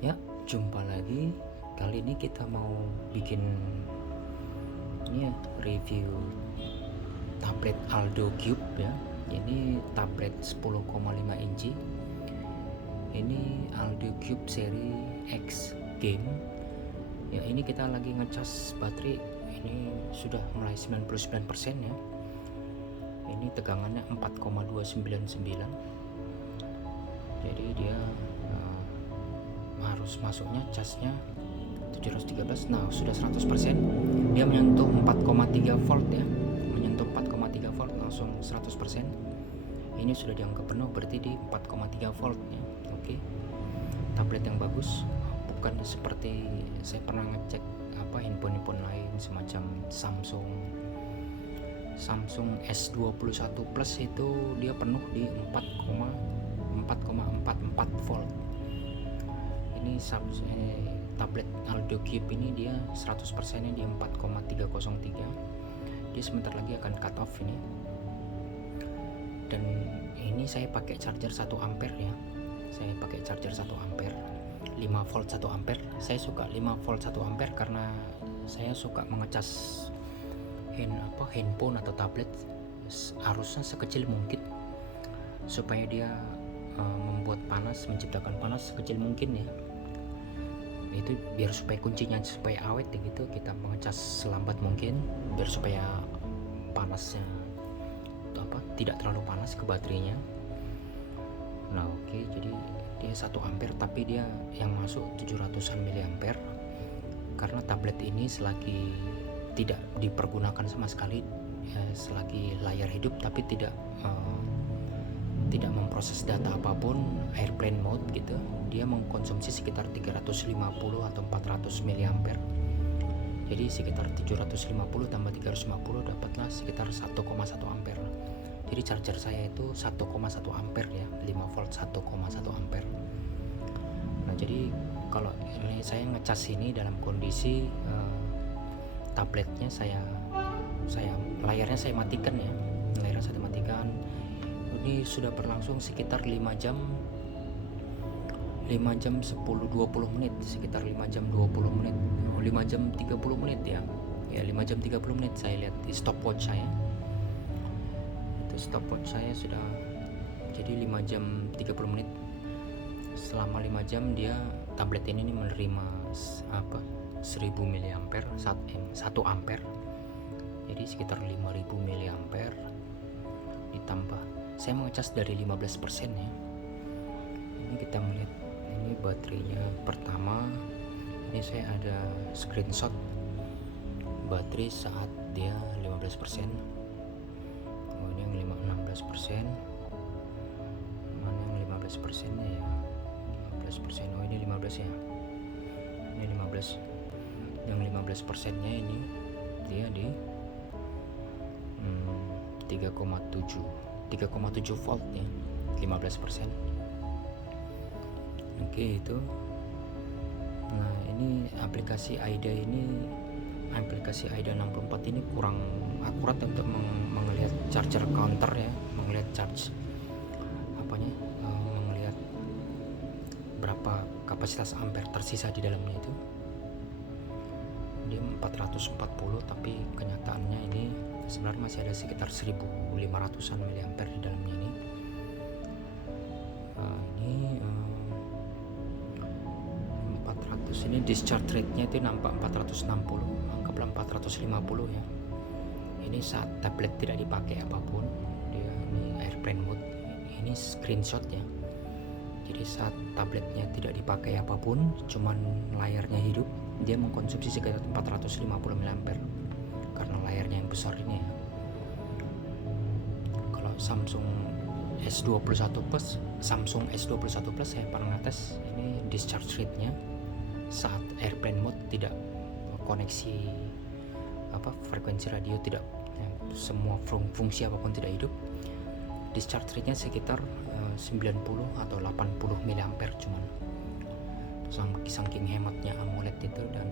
Ya, jumpa lagi. Kali ini kita mau bikin ini ya, review tablet Aldo Cube ya. Ini tablet 10,5 inci. Ini Aldo Cube seri X Game. Ya, ini kita lagi ngecas baterai. Ini sudah mulai 99% ya. Ini tegangannya 4,299. Jadi dia harus masuknya casnya 713. Nah, sudah 100%. Dia menyentuh 4,3 volt ya. Menyentuh 4,3 volt langsung 100%. Ini sudah dianggap penuh, berarti di 4,3 volt ya. Oke. Tablet yang bagus, bukan seperti saya pernah ngecek handphone lain semacam Samsung S21 Plus itu dia penuh di 4,44 volt. Ini tablet Aldo Cube ini dia 100% nya di 4,303. Dia sebentar lagi akan cut off ini. Dan ini saya pakai charger 1 ampere ya. Saya pakai charger 1 ampere, 5 volt 1 ampere. Saya suka 5 volt 1 ampere karena saya suka mengecas handphone atau tablet arusnya sekecil mungkin supaya dia membuat panas, menciptakan panas sekecil mungkin ya. Itu biar supaya kuncinya supaya awet gitu, kita mengecas selambat mungkin biar supaya panasnya tidak terlalu panas ke baterainya. Nah oke, jadi dia 1 ampere tapi dia yang masuk 700-an mAh. Karena tablet ini selagi tidak dipergunakan sama sekali ya, selagi layar hidup tapi tidak memproses data apapun, airplane mode gitu, dia mengkonsumsi sekitar 350 atau 400 mAh. Jadi sekitar 750 tambah 350 dapatlah sekitar 1,1 ampere. Jadi charger saya itu 1,1 ampere ya, 5 volt 1,1 ampere. Nah jadi kalau ini saya ngecas ini dalam kondisi tabletnya saya layarnya saya matikan ya, layarnya saya matikan. Ini sudah berlangsung sekitar 5 jam 10-20 menit, sekitar 5 jam 20 menit, 5 jam 30 menit ya. Ya 5 jam 30 menit saya lihat di stopwatch saya. Itu stopwatch saya sudah jadi 5 jam 30 menit. Selama 5 jam dia tablet ini menerima 1000 mAh 1 ampere. Jadi sekitar 5000 mAh ditambah saya mengecas dari 15% ya. Ini kita melihat ini baterainya pertama. Ini saya ada screenshot baterai saat dia 15%. Oh ini yang 16%. Mana yang 15% nya ya? 15%. Oh ini 15 ya. Ini 15. Yang 15% nya ini dia di 3,7 volt ya, 15%. Oke itu. Nah ini aplikasi AIDA 64 ini kurang akurat untuk melihat charger counter ya, melihat charge melihat berapa kapasitas ampere tersisa di dalamnya itu. Dia 440 tapi kenyataannya ini sebenarnya masih ada sekitar 1500-an mAh di dalamnya ini. Ini 400, ini discharge rate-nya itu nampak 460, anggaplah 450 ya. Ini saat tablet tidak dipakai apapun, dia ini airplane mode. Ini screenshot ya. Jadi saat tabletnya tidak dipakai apapun, cuman layarnya hidup, dia mengkonsumsi sekitar 450 mAh karena layarnya yang besar ini ya. Kalau Samsung S21 Plus saya pernah ngetes, ini discharge rate-nya saat airplane mode, tidak koneksi frekuensi radio, tidak ya, semua fungsi apapun tidak hidup, discharge rate-nya sekitar 90 atau 80 mAh cuman. Saking hematnya AMOLED itu dan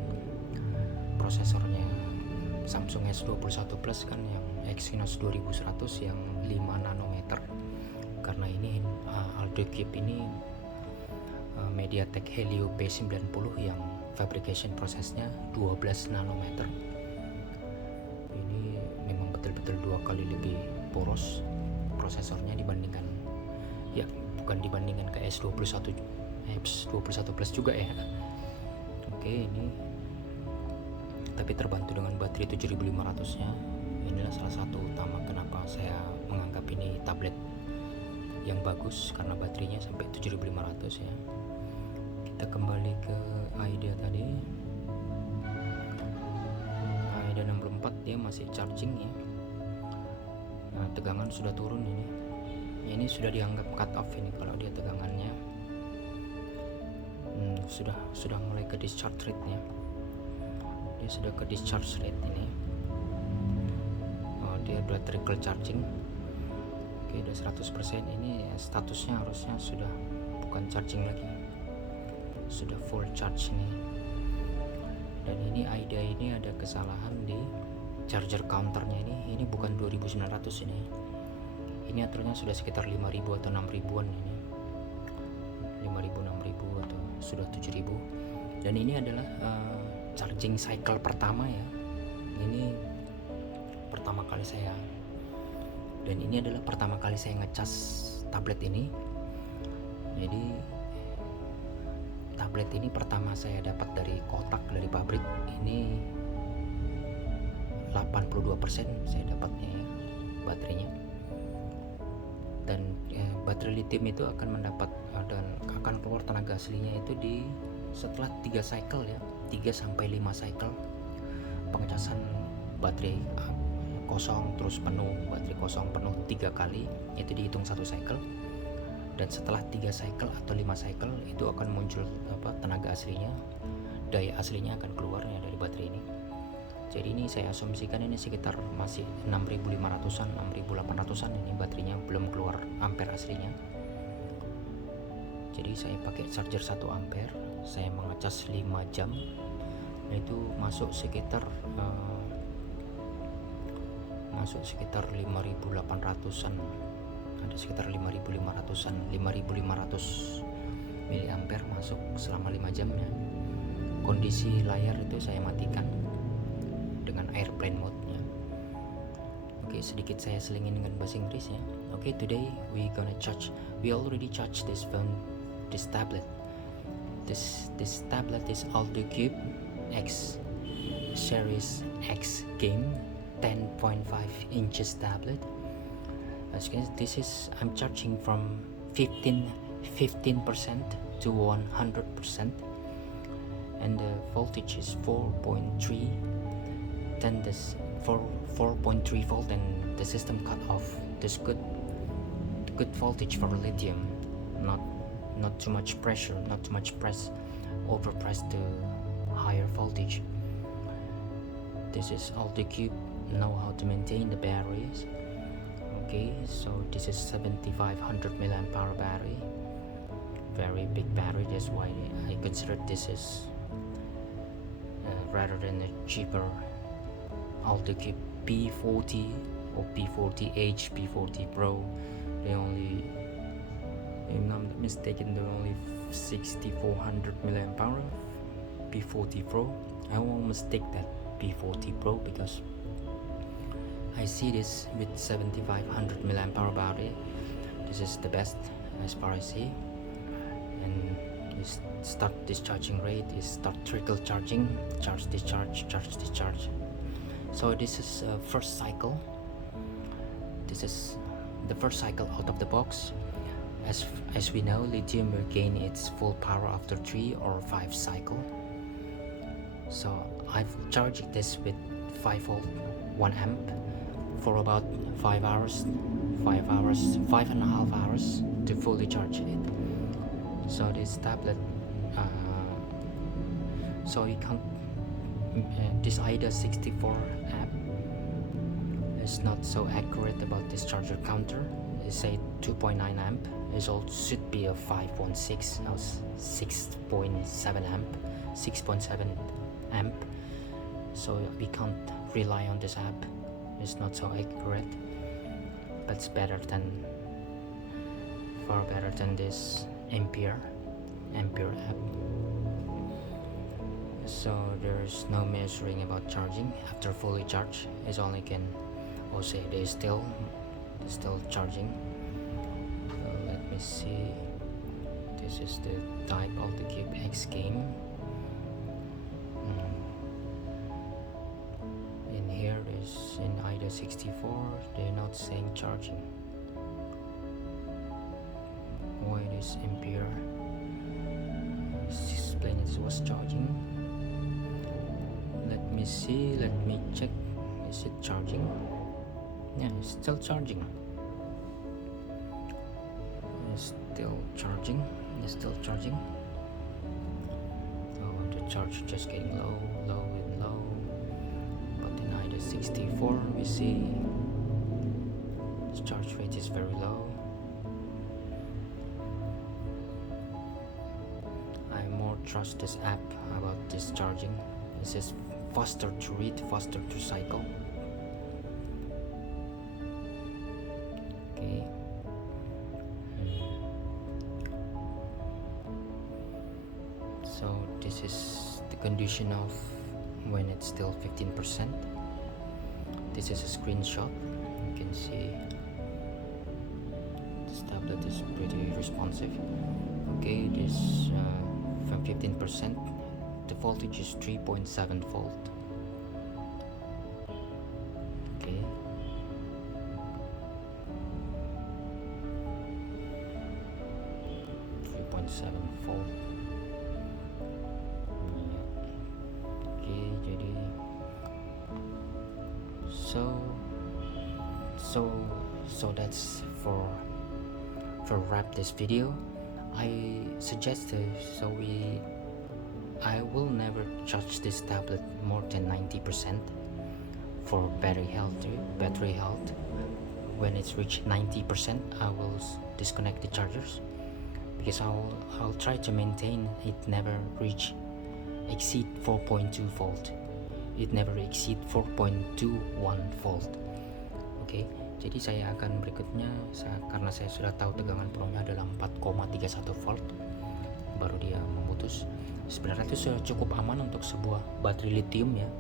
prosesornya Samsung S21 Plus kan yang Exynos 2100 yang 5 nanometer. Karena ini Aldo Cube ini MediaTek Helio P90 yang fabrication prosesnya 12 nanometer. Ini memang betul-betul 2 kali lebih poros prosesornya dibandingkan, ya bukan dibandingkan ke S21 Plus juga ya. Oke, ini tapi terbantu dengan baterai 7500 nya. Inilah salah satu utama kenapa saya menganggap ini tablet yang bagus, karena baterainya sampai 7500 ya. Kita kembali ke AIDA tadi. AIDA 64 dia masih charging ya. Nah, tegangan sudah turun ini. Ini sudah dianggap cut off ini kalau dia tegangannya sudah mulai ke discharge rate nya. Dia sudah ke discharge rate ini. Dia udah trickle charging. Oke, udah 100%. Ini statusnya harusnya sudah bukan charging lagi, sudah full charge ini. Dan ini AIDA ini ada kesalahan di charger counternya ini bukan 2900 ini. Ini aturnya sudah sekitar 5000 atau 6000-an ini. 5000, 6000 atau sudah 7000. Dan ini adalah charging cycle pertama ya. Ini pertama kali saya, dan ini adalah pertama kali saya ngecas tablet ini. Jadi tablet ini pertama saya dapat dari kotak dari pabrik ini 82% saya dapatnya ya baterainya. Dan baterai lithium itu akan mendapat dan akan keluar tenaga aslinya itu di setelah 3 cycle ya, 3 sampai 5 cycle pengecasan baterai kosong terus penuh, baterai kosong penuh 3 kali, itu dihitung 1 cycle. Dan setelah 3 cycle atau 5 cycle itu akan muncul tenaga aslinya, daya aslinya akan keluar ya dari baterai ini. Jadi ini saya asumsikan ini sekitar masih 6500-an, 6800-an ini baterainya, belum keluar ampere aslinya. Jadi saya pakai charger 1 ampere, saya mengecas 5 jam, itu masuk sekitar 5800-an, ada sekitar 5500-an, 5500 miliampere masuk selama 5 jam ya. Kondisi layar itu saya matikan dengan airplane mode nya. Oke, sedikit saya selingin dengan bahasa Inggris ya. Oke, today we already charge this phone, this tablet. This tablet is AltoCube X Series X Game 10.5 inches tablet. As you can see, I'm charging from 15% to 100%, and the voltage is 4.3. Then this 4.3 volt, and the system cut off. This good voltage for lithium, not too much pressure, not too much overpress to higher voltage. This is AltoCube know how to maintain the batteries. Okay, so this is 7500 mAh battery, very big battery. That's why I consider this is rather than a cheaper AltoCube P40 or P40H, P40 Pro. They only, if I'm not mistaken, they're only 6400 mAh. P40 Pro, I won't mistake that P40 Pro because I see this with 7500 mAh battery. This is the best as far as I see. And this start discharging rate is start trickle charging, charge discharge, charge discharge. So this is first cycle. This is the first cycle out of the box. As we know, lithium will gain its full power after 3 or 5 cycle. So I've charged this with 5 volt 1 amp for about 5 hours, 5.5 hours to fully charge it. So this tablet, so you can't, this AIDA 64 app is not so accurate about this charger counter. It say 2.9 amp, it all should be a 5.6, now 6.7 amp, 6.7 amp. So we can't rely on this app. It's not so accurate, but it's better than, far better than this Ampere. ampere app. So there's no measuring about charging after fully charged. It's only can say they still charging. Let me see. This is the type of the Cube X game. In here is in IDA 64. They're not saying charging. Why this ampere? Explain it was charging. Let me see. Let me check. Is it charging? Yeah, it's still charging. It's still charging. It's still charging. Oh, the charge just getting low and low. But in IDA 64, we see the charge rate is very low. I more trust this app about this charging. It says faster to read, faster to cycle. Okay. So this is the condition of when it's still 15%. This is a screenshot. You can see this tablet is pretty responsive. Okay, this from 15%, the voltage is 3.7 volt. Okay. Volt. Oke, jadi so that's for wrap this video. I suggest I will never charge this tablet more than 90% for battery health. When it's reached 90%, I will disconnect the chargers, because I'll try to maintain it never exceed 4.2 volt. It never exceed 4.21 volt. Oke, jadi saya akan berikutnya, karena saya sudah tahu tegangan penuhnya adalah 4,31 volt, baru dia memutus. Sebenarnya itu sudah cukup aman untuk sebuah baterai lithium ya.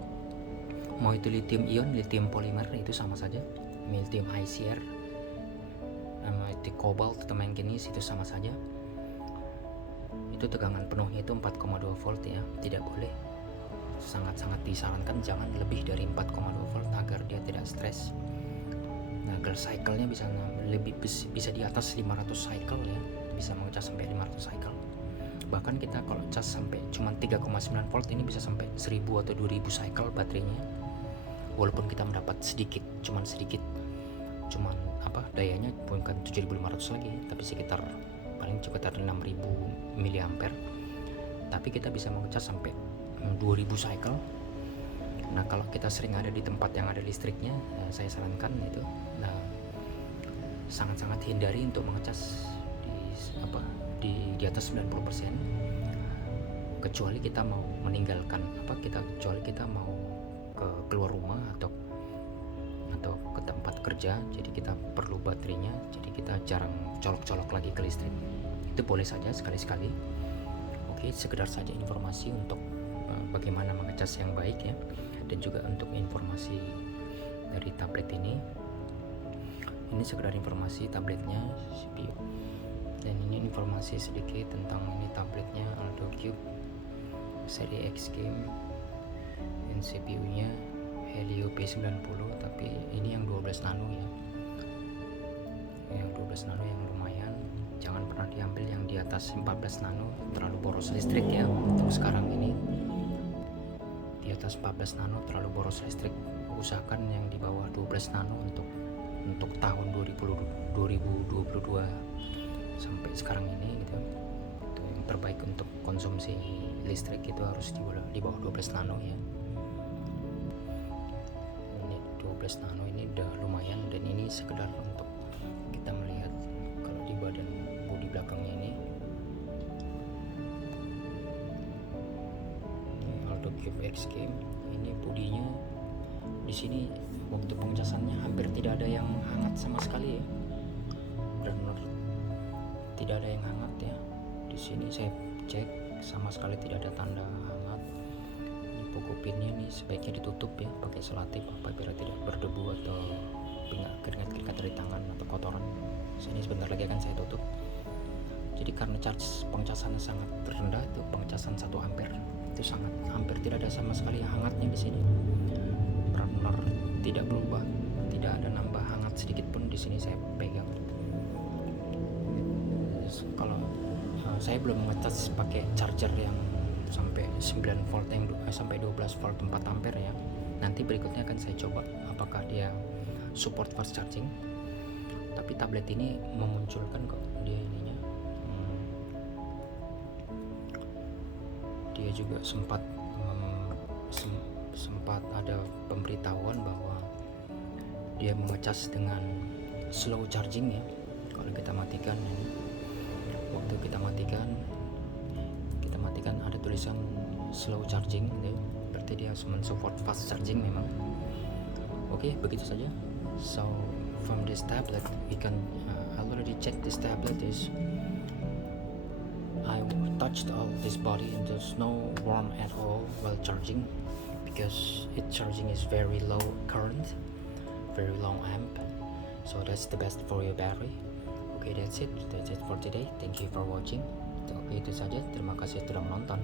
Mau itu lithium ion, lithium polimer, itu sama saja. Lithium ICR, itu cobalt atau manganese, itu sama saja. Itu tegangan penuhnya itu 4,2 volt ya, tidak boleh. Sangat-sangat disarankan jangan lebih dari 4,2 volt agar dia tidak stres. Nah, agar cycle-nya bisa di atas 500 cycle ya, bisa mengecas sampai 500 cycle. Bahkan kita kalau cas sampai cuma 3,9 volt ini bisa sampai 1000 atau 2000 cycle baterainya. Walaupun kita mendapat cuman dayanya bukan 7500 lagi, tapi paling sekitar 6000 mAh. Tapi kita bisa mengecas sampai 2000 cycle. Nah, kalau kita sering ada di tempat yang ada listriknya, saya sarankan itu sangat-sangat hindari untuk mengecas di atas 90%, kecuali kita mau meninggalkan kecuali kita mau keluar rumah atau ke tempat kerja, jadi kita perlu baterainya, jadi kita jarang colok-colok lagi ke listrik. Itu boleh saja sekali-sekali. Oke, sekedar saja informasi untuk bagaimana mengecas yang baik ya, dan juga untuk informasi dari tablet ini. Ini sekedar informasi tabletnya, CPU, dan ini informasi sedikit tentang ini tabletnya Aldo Cube seri X Game, dan CPU-nya Helio P90, tapi ini yang 12 nano ya. Yang 12 nano yang lumayan. Jangan pernah diambil yang di atas 14 nano, terlalu boros listrik ya. Untuk sekarang ini di atas 14 nano terlalu boros listrik. Usahakan yang di bawah 12 nano untuk tahun 2022 sampai sekarang ini gitu. Itu yang terbaik untuk konsumsi listrik, itu harus di bawah 12 nano ya. Ini 12 nano ini udah lumayan, dan ini sekedar untuk kita melihat kalau di badan bodi belakangnya ini Aldo Cube X Game. Ini bodinya di sini waktu pengecasannya hampir tidak ada yang hangat sama sekali ya, benar-benar tidak ada yang hangat ya. Di sini saya cek sama sekali tidak ada tanda hangat. Ini buku pinnya nih sebaiknya ditutup ya pakai selotip apabila tidak berdebu atau keringat-keringat dari tangan atau kotoran. Ini sebentar lagi akan saya tutup. Jadi karena pengecasannya sangat rendah, itu pengecasan 1 ampere itu sangat hampir tidak ada sama sekali hangatnya di sini. Runner tidak berubah, tidak ada nambah hangat sedikit pun di sini saya pegang. Kalau saya belum ngecas pakai charger yang sampai 9 volt sampai 12 volt 4 ampere ya. Nanti berikutnya akan saya coba apakah dia support fast charging. Tapi tablet ini memunculkan kok dia ininya. Dia juga sempat ada pemberitahuan bahwa dia mengecas dengan slow charging ya. Kalau kita matikan ini, waktu kita matikan ada tulisan slow charging gitu. Berarti dia mensupport fast charging memang. Oke, begitu saja. So from this tablet we can already check this tablet is I touched all this body and there's no warm at all while charging because its charging is very low current, very low amp, so that's the best for your battery. Okay, that's it for today. Thank you for watching. Itu saja, terima kasih sudah menonton.